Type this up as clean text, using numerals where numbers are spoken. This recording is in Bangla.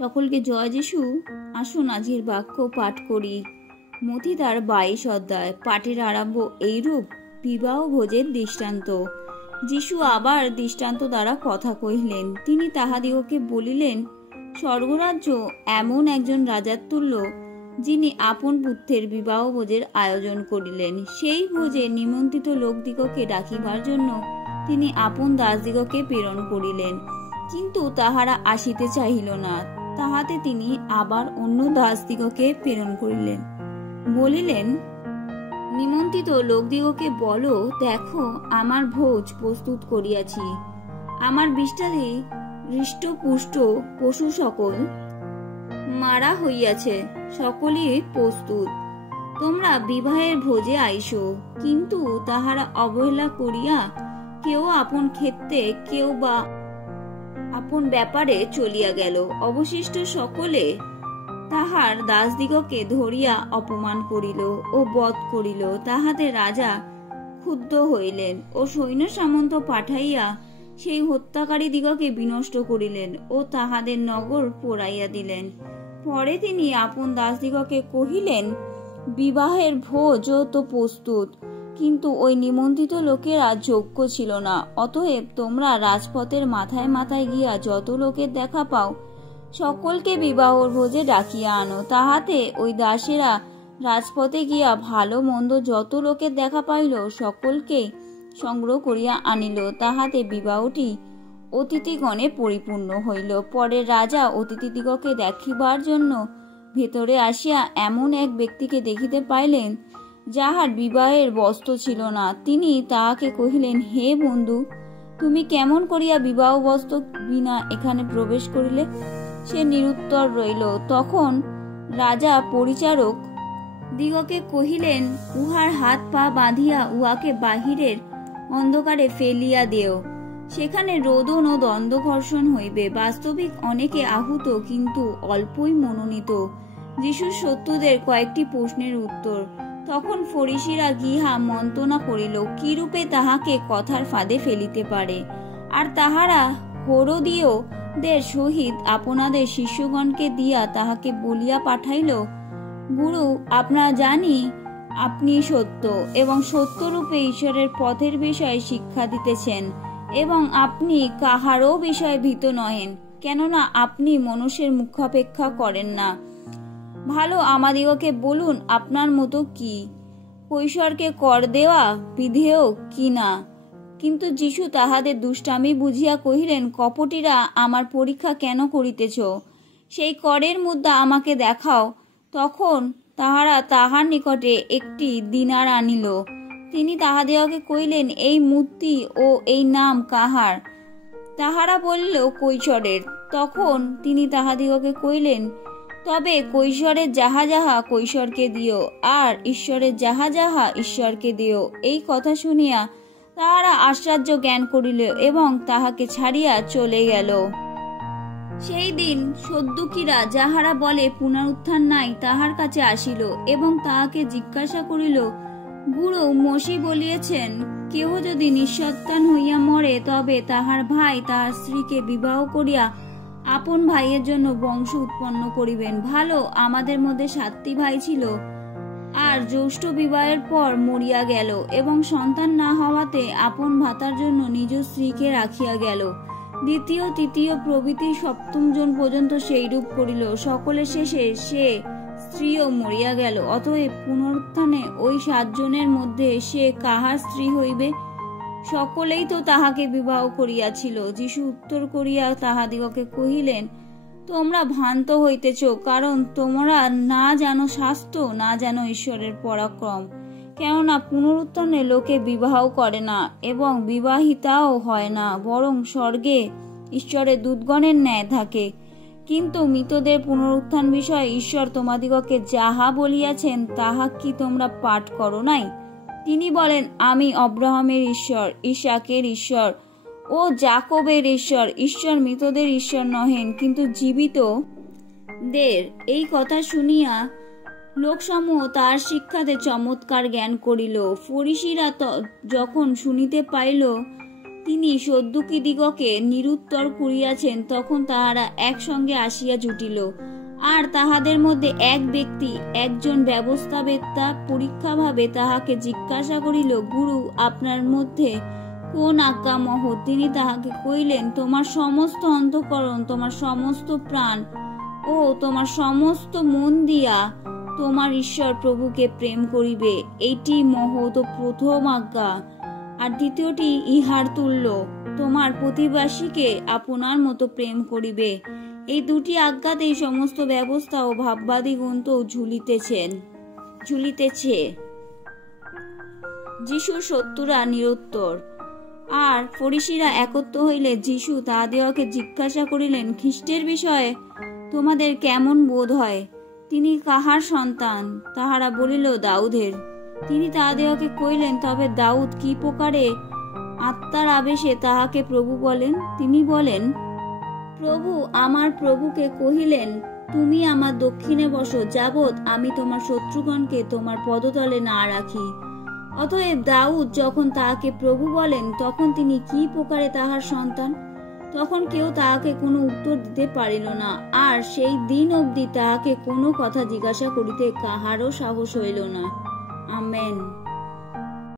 সকলকে জয় যিশু। আসুন আজকের বাক্য পাঠ করি। মথি তার 22 অধ্যায়। পাঠের আরম্ভ এইরূপ। বিবাহ ভোজের দৃষ্টান্ত। যিশু আবার দৃষ্টান্ত দ্বারা কথা কহিলেন। তিনি তাহাদিগকে বলিলেন, স্বর্গরাজ্য এমন একজন রাজার তুল্য, যিনি আপন পুত্রের বিবাহ ভোজের আয়োজন করিলেন। সেই ভোজে নিমন্ত্রিত লোকদিগকে ডাকিবার জন্য তিনি আপন দাসদিগকে প্রেরণ করিলেন, কিন্তু তাহারা আসিতে চাহিল না। তাহাতে তিনি আবার অন্য দাসদিগকে প্রেরণ করিলেন, বলিলেন, নিমন্ত্রিত লোকদিগকে বলো, দেখো আমার ভোজ প্রস্তুত করিয়াছি। আমার বিস্তারে হৃষ্টপুষ্ট পশু সকল মারা হইয়াছে, সকলই প্রস্তুত। তোমরা বিবাহের ভোজে আইসো। কিন্তু তাহারা অবহেলা করিয়া কেউ আপন ক্ষেত্রে, কেউ বা আপন ব্যাপারে চলিয়া গেল। অবশিষ্ট সকলে তাহার দাসদিগকে ধরিয়া অপমান করিল ও বধ করিল। তাহাতে রাজা ক্ষুব্ধ হইলেন ও সৈন্য সামন্ত পাঠাইয়া সেই হত্যাকারী দিগকে বিনষ্ট করিলেন ও তাহাদের নগর পোড়াইয়া দিলেন। পরে তিনি আপন দাসদিগকে কহিলেন, বিবাহের ভোজও তো প্রস্তুত, কিন্তু ওই নিমন্ত্রিত লোকেরা যোগ্য ছিল না। অতএব তোমরা রাজপথের মাথায় মাথায় গিয়া যত লোকের দেখা পাও, সকলকে বিবাহর ভোজে ডাকিয়া আনো। তাহাতে ওই দাসেরা রাজপথে গিয়া ভালো মন্দ যত লোকের দেখা পাইল, সকলকে সংগ্রহ করিয়া আনিল। তাহাতে বিবাহটি অতিথিগণে পরিপূর্ণ হইল। পরে রাজা অতিথিদিগকে দেখিবার জন্য ভেতরে আসিয়া এমন এক ব্যক্তিকে দেখিতে পাইলেন, যাহার বিবাহের বস্ত্র ছিল না। তিনি তাহাকে কহিলেন, হে বন্ধু, তুমি কেমন করিয়া বিবাহ বস্ত্র বিনা এখানে প্রবেশ করিলে? সে নিরুত্তর রইল। তখন রাজা পরিচারক দিগকে কহিলেন, উহার হাত পা বাঁধিয়া উহাকে বাহিরের অন্ধকারে ফেলিয়া দেও, সেখানে রোদন ও দ্বন্দ্ব ঘর্ষণ হইবে। বাস্তবিক অনেকে আহুত, কিন্তু অল্পই মনোনীত। যিশুর শত্রুদের কয়েকটি প্রশ্নের উত্তর। তখন ফরিসীরা গিহা মন্ত্রণা করিল, কিরূপে তাহাকে কথার ফাঁদে ফেলিতে পারে। আর তাহারা হেরোদীয়দের সহিত আপনাদের শিষ্যগণকে দিয়া তাহাকে বলিয়া পাঠাইল, গুরু, আপনারা জানি আপনি সত্য এবং সত্যরূপে ঈশ্বরের পথের বিষয়ে শিক্ষা দিতেছেন, এবং আপনি কাহারও বিষয়ে ভীত নহেন, কেননা আপনি মনুষ্যের মুখাপেক্ষা করেন না। ভালো, আমাদিগকে বলুন, আপনার মতো কি কৈশোরকে কর দেওয়া বিধেয় কি না? কিন্তু যিশু তাহাদের দুষ্টামি বুঝিয়া কহিলেন, কপটিরা, আমার পরীক্ষা কেন করিতেছ? সেই করের মুদ্রা আমাকে দেখাও। তখন তাহারা তাহার নিকটে একটি দিনার আনিল। তিনি তাহাদিগকে কহিলেন, এই মূর্তি ও এই নাম কাহার? তাহারা বলিল, কৈশোরের। তখন তিনি তাহাদিগকে কহিলেন, তবে কৈশোরের যাহা যাহা কৈশোরকে দিও, আর ঈশ্বরের যাহা যাহা ঈশ্বরকে দিও। এই কথা শুনিয়া তাহারা আশ্চর্য জ্ঞান করিল এবং তাহাকে ছাড়িয়া চলে গেল। সেই দিন সদ্দুকীরা, যাহারা বলে পুনরুত্থান নাই, তাহার কাছে আসিল এবং তাহাকে জিজ্ঞাসা করিল, গুরু, মসি বলিয়াছেন, কেহ যদি নিঃসন্তান হইয়া মরে, তবে তাহার ভাই তাহার স্ত্রীকে বিবাহ করিয়া আপন ভাইয়ের জন্য বংশ উৎপন্ন করিবেন। ভালো, আমাদের মধ্যে 7টি ভাই ছিল, আর জ্যৈষ্ঠ বিবাহের পর মরিয়া গেল এবং সন্তান না হওয়াতে আপন ভাতার জন্য নিজ স্ত্রীকে রাখিয়া গেল। দ্বিতীয়, তৃতীয় প্রভৃতি 7ম জন পর্যন্ত সেইরূপ করিল। সকলের শেষে সে স্ত্রীও মরিয়া গেল। অতএব পুনরুত্থানে ওই 7 জনের মধ্যে সে কাহার স্ত্রী হইবে? সকলেই তো তাহাকে বিবাহ করিয়াছিল। যিশু উত্তর করিয়া তাহাদিগকে কহিলেন, তোমরা ভ্রান্ত হইতেছ, কারণ তোমরা না জানো শাস্ত্র, না জানো ঈশ্বরের পরাক্রম। কেননা পুনরুত্থানে লোকে বিবাহ করে না এবং বিবাহিতাও হয় না, বরং স্বর্গে ঈশ্বরের দূতগণের ন্যায় থাকে। কিন্তু মৃতদের পুনরুত্থান বিষয়ে ঈশ্বর তোমাদিগকে যাহা বলিয়াছেন, তাহা কি তোমরা পাঠ করো নাই? তিনি বলেন, আমি অব্রাহামের ঈশ্বর, ইসাকের ঈশ্বর ও যাকবের ঈশ্বর। ঈশ্বর মৃতদের ঈশ্বর নহেন, কিন্তু জীবিতদের। এই কথা শুনিয়া লোকসমূহ তার শিক্ষাতে চমৎকার জ্ঞান করিল। ফরিসীরা যখন শুনিতে পাইল তিনি সদ্যুকিদিগকে নিরুত্তর করিয়াছেন, তখন তাহারা একসঙ্গে আসিয়া জুটিল। আর তাহাদের মধ্যে এক ব্যক্তি, একজন ব্যবস্থাবেত্তা, পরীক্ষাভাবে তাহাকে জিজ্ঞাসা করিল, গুরু, আপনার মধ্যে কোন আজ্ঞা মহৎ? তিনি তাহাকে কহিলেন, তোমার সমস্ত অন্তঃকরণ, তোমার সমস্ত প্রাণ ও তোমার সমস্ত মন দিয়া তোমার ঈশ্বর প্রভুকে প্রেম করিবে। এইটি মহৎ ও প্রথম আজ্ঞা। আর দ্বিতীয়টি ইহার তুল্য, তোমার প্রতিবাসীকে আপনার মতো প্রেম করিবে। এই দুটি আজ্ঞাতেই সমস্ত ব্যবস্থা ও ভাববাদী গ্রন্থ ঝুলিতেছে। যিশুর শত্রুরা নিরুত্তর। আর ফরিসীরা একত্র হইলে যীশু তাহাদিগকে জিজ্ঞাসা করিলেন, খ্রিস্টের বিষয়ে তোমাদের কেমন বোধ হয়? তিনি কাহার সন্তান? তাহারা বলিল, দাউদের। তিনি তাহাদিগকে কহিলেন, তবে দাউদ কি প্রকারে আত্মার আবেশে তাহাকে প্রভু বলেন? তিনি বলেন, প্রভু আমার প্রভুকে কহিলেন, তুমি আমার দক্ষিণে বসো, যাবৎ আমি তোমার শত্রুগণকে তোমার পদতলে না রাখি। অতএব দাউদ যখন তাহাকে প্রভু বলেন, তখন তিনি কি প্রকারে তাহার সন্তান? তখন কেউ তাহাকে কোনো উত্তর দিতে পারিল না, আর সেই দিন অবধি তাহাকে কোনো কথা জিজ্ঞাসা করিতে কাহারও সাহস হইল না। আমেন।